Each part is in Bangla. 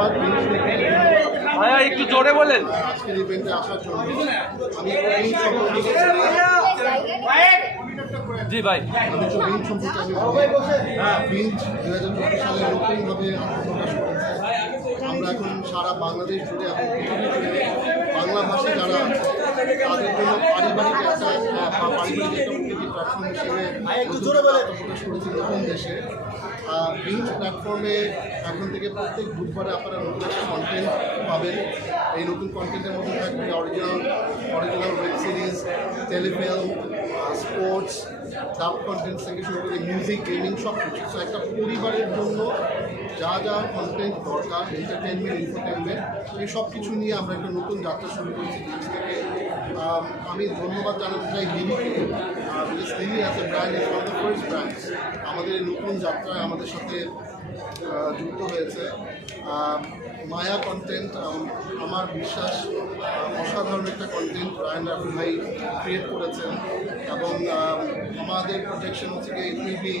ধন্যবাদ ভাইয়া একটু জোরে বলেন। আজকের ইভেন্টে আসার জন্য। আমি রিং সম্পর্কে জি ভাই, আমি তো রিং সম্পর্কে রিং 2024 সালে নতুনভাবে প্রকাশ করেছে। আমরা এখন সারা বাংলাদেশ জুড়ে এখন পৃথিবী জুড়ে বাংলা ভাষী যারা আছে তাদের জন্য পারিবারিক একটা প্ল্যাটফর্ম হিসেবে প্রকাশ করেছি নতুন দেশে। রিঞ্জ প্ল্যাটফর্মে এখন থেকে প্রত্যেক বুধবারে আপনারা নতুন একটা কন্টেন্ট পাবেন। এই নতুন কন্টেন্টের মধ্যে থাকবে original web series, Telefilm, sports, ডাব কন্টেন্ট থেকে শুরু করে মিউজিক, গেমিং সব কিছু। সো একটা পরিবারের জন্য যা যা কন্টেন্ট দরকার, এন্টারটেনমেন্ট, ইনফোটেনমেন্ট, এই সব কিছু নিয়ে আমরা একটা নতুন যাত্রা শুরু করেছি রিঞ্জ থেকে। আমি ধন্যবাদ জানাতে চাই লিলিকে। Lily as a brand is one of the first brands আমাদের এই নতুন যাত্রায় আমাদের সাথে যুক্ত হয়েছে। মায়া কন্টেন্ট আমার বিশ্বাস অসাধারণ একটা কন্টেন্ট রায়ান রাফি ভাই ক্রিয়েট করেছেন এবং আমাদের প্রজেকশন হচ্ছে কি it will be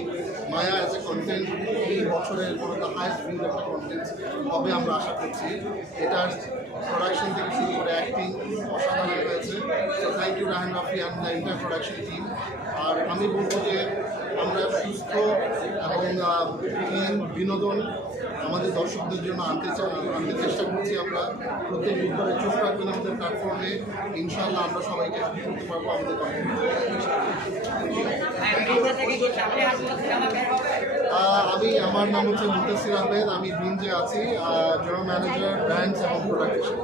Maya as a content এই বছরের কোনো দ্য হাইস্ট ভিউ একটা কন্টেন্ট হবে আমরা আশা করছি। এটার প্রোডাকশন থেকে শুরু করে অ্যাক্টিং অসাধারণ হয়েছে। So thank you Rayan Rafi and the entire production team. আর আমি বলবো যে আমরা সুস্থ এবং বিনোদন আমাদের দর্শকদের জন্য আনতে চেষ্টা করছি। আমরা প্রত্যেক বুধবারে চোখ রাখবেন আমাদের প্ল্যাটফর্মে। ইনশাআল্লাহ আমরা সবাইকে হ্যাপি করতে পারবো আমাদের আমার নাম হচ্ছে মুতাসির আহমেদ। আমি রিঞ্জে আছি জেনারেল ম্যানেজার ব্র্যান্ডস এবং প্রোডাকশন।